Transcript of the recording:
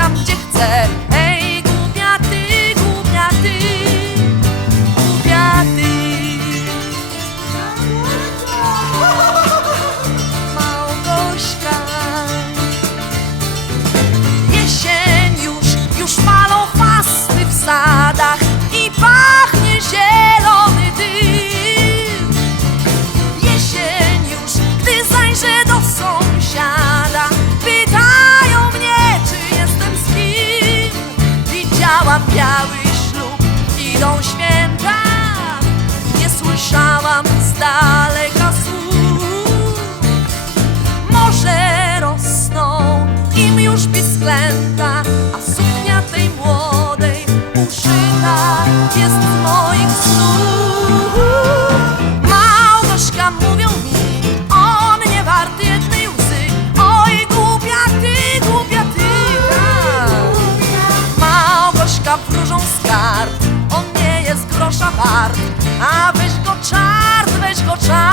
tam, gdzie chcę. Są święta, nie słyszałam z daleka słów. Może rosną im już pisklęta try.